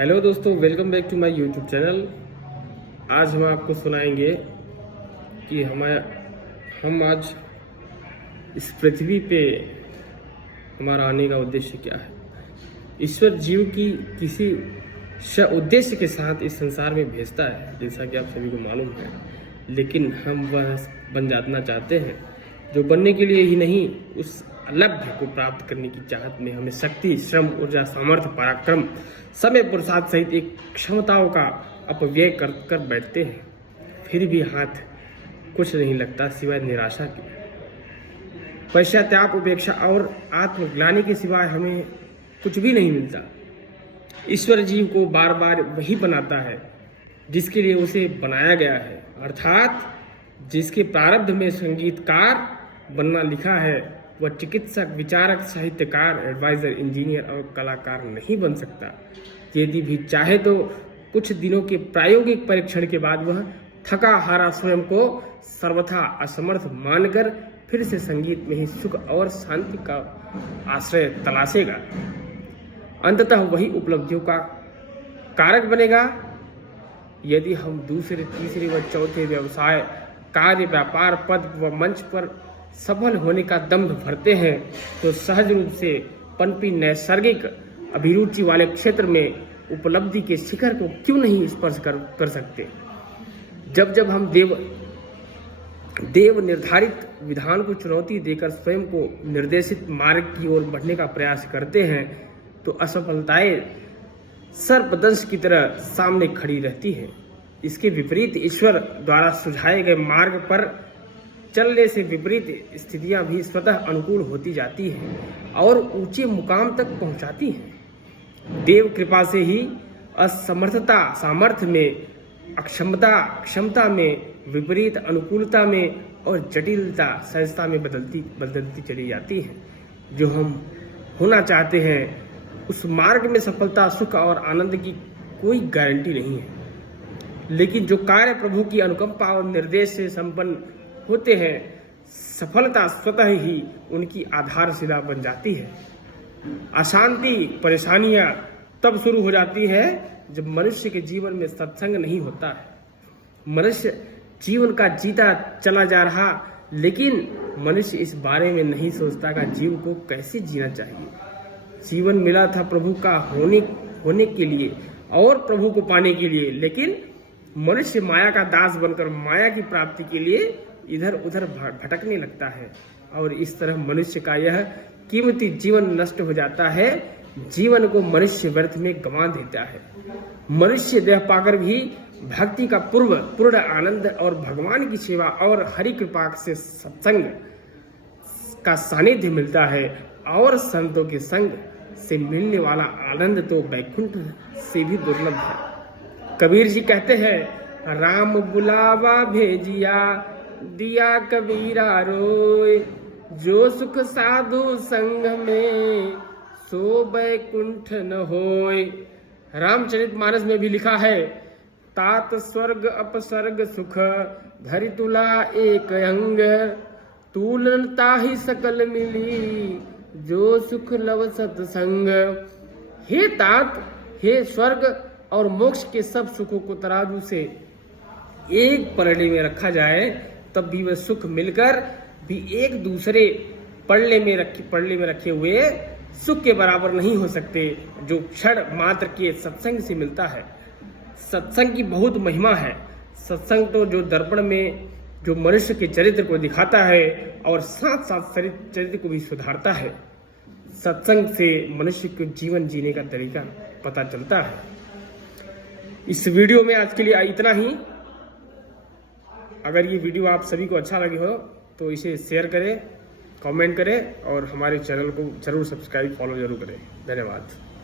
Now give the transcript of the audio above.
Hello दोस्तों, welcome back to my YouTube channel. आज हम आपको सुनाएंगे कि हम आज इस पृथ्वी पे हमारा आने का उद्देश्य क्या है। ईश्वर जीव की किसी उद्देश्य के साथ इस संसार में भेजता है, जैसा कि आप सभी को मालूम है। लेकिन हम वह बन जाना चाहते हैं जो बनने के लिए ही नहीं, उस लक्ष्य को प्राप्त करने की चाहत में हमें शक्ति, श्रम, ऊर्जा, सामर्थ्य, पराक्रम, समय, पुरुषार्थ सहित एक क्षमताओं का अपव्यय कर बैठते हैं। फिर भी हाथ कुछ नहीं लगता सिवाय निराशा के। पश्चाताप, उपेक्षा और आत्मग्लानि के सिवाय हमें कुछ भी नहीं मिलता। ईश्वर जीव को बार बार वही बनाता है जिसके लिए उसे बनाया गया है, अर्थात जिसके प्रारब्ध में संगीतकार बनना लिखा है, वह चिकित्सक, विचारक, साहित्यकार, एडवाइजर, इंजीनियर और कलाकार नहीं बन सकता। यदि भी चाहे तो कुछ दिनों के प्रायोगिक परीक्षण के बाद वह थका हारा स्वयं को सर्वथा असमर्थ मानकर फिर से संगीत में ही सुख और शांति का आश्रय तलाशेगा। अंततः वही उपलब्धियों का कारक बनेगा। यदि हम दूसरे, तीसरे व चौथे व्यवसाय, कार्य, व्यापार, पद व मंच पर सफल होने का दम्भ भरते हैं तो सहज रूप से पनपी नैसर्गिक अभिरुचि वाले क्षेत्र में उपलब्धि के शिखर को क्यों नहीं स्पर्श कर सकते। जब जब हम देव निर्धारित विधान को चुनौती देकर स्वयं को निर्देशित मार्ग की ओर बढ़ने का प्रयास करते हैं तो असफलताएं सर्पदंश की तरह सामने खड़ी रहती है। इसके विपरीत ईश्वर द्वारा सुझाए गए मार्ग पर चलने से विपरीत स्थितियां भी स्वतः अनुकूल होती जाती हैं और ऊंचे मुकाम तक पहुंचाती हैं। देव कृपा से ही असमर्थता सामर्थ्य में, क्षमता में, विपरीत अनुकूलता में और जटिलता सहजता में बदलती चली जाती है। जो हम होना चाहते हैं उस मार्ग में सफलता, सुख और आनंद की कोई गारंटी नहीं है। लेकिन जो कार्य प्रभु की अनुकंपा और निर्देश से संपन्न होते हैं, सफलता स्वतः ही उनकी आधारशिला बन जाती है। अशांति, परेशानियां तब शुरू हो जाती है जब मनुष्य के जीवन में सत्संग नहीं होता है। मनुष्य जीवन का जीता चला जा रहा, लेकिन मनुष्य इस बारे में नहीं सोचता कि जीव को कैसे जीना चाहिए। जीवन मिला था प्रभु का होने के लिए और प्रभु को पाने के लिए, लेकिन मनुष्य माया का दास बनकर माया की प्राप्ति के लिए इधर उधर भटकने लगता है और इस तरह मनुष्य का यह कीमती जीवन नष्ट हो जाता है। जीवन को मनुष्य व्यर्थ में गंवा देता है। मनुष्य देह पाकर भी भक्ति का पूर्ण आनंद और भगवान की सेवा और हरि कृपा से सत्संग का सानिध्य मिलता है और संतों के संग से मिलने वाला आनंद तो वैकुंठ से भी दुर्लभ है। कबीर जी कहते हैं, राम बुलावा भेजिया दिया कबीरा रोय, जो सुख साधु संग में सो बैकुंठ न होय। रामचरितमानस में भी लिखा है, तात स्वर्ग अपस्वर्ग सुख धरि तुला एक अंग, तुलनता ही सकल मिली जो सुख लव सत्संग। हे तात, हे स्वर्ग और मोक्ष के सब सुखों को तराजू से एक पलड़े में रखा जाए तब भी वह सुख मिलकर भी एक दूसरे पलड़े में रखे हुए सुख के बराबर नहीं हो सकते जो क्षण मात्र के सत्संग से मिलता है। सत्संग की बहुत महिमा है। सत्संग तो जो दर्पण में जो मनुष्य के चरित्र को दिखाता है और साथ साथ चरित्र को भी सुधारता है। सत्संग से मनुष्य को जीवन जीने का तरीका पता चलता है। इस वीडियो में आज के लिए इतना ही। अगर ये वीडियो आप सभी को अच्छा लगे हो तो इसे शेयर करें, कमेंट करें और हमारे चैनल को जरूर सब्सक्राइब, फॉलो जरूर करें। धन्यवाद।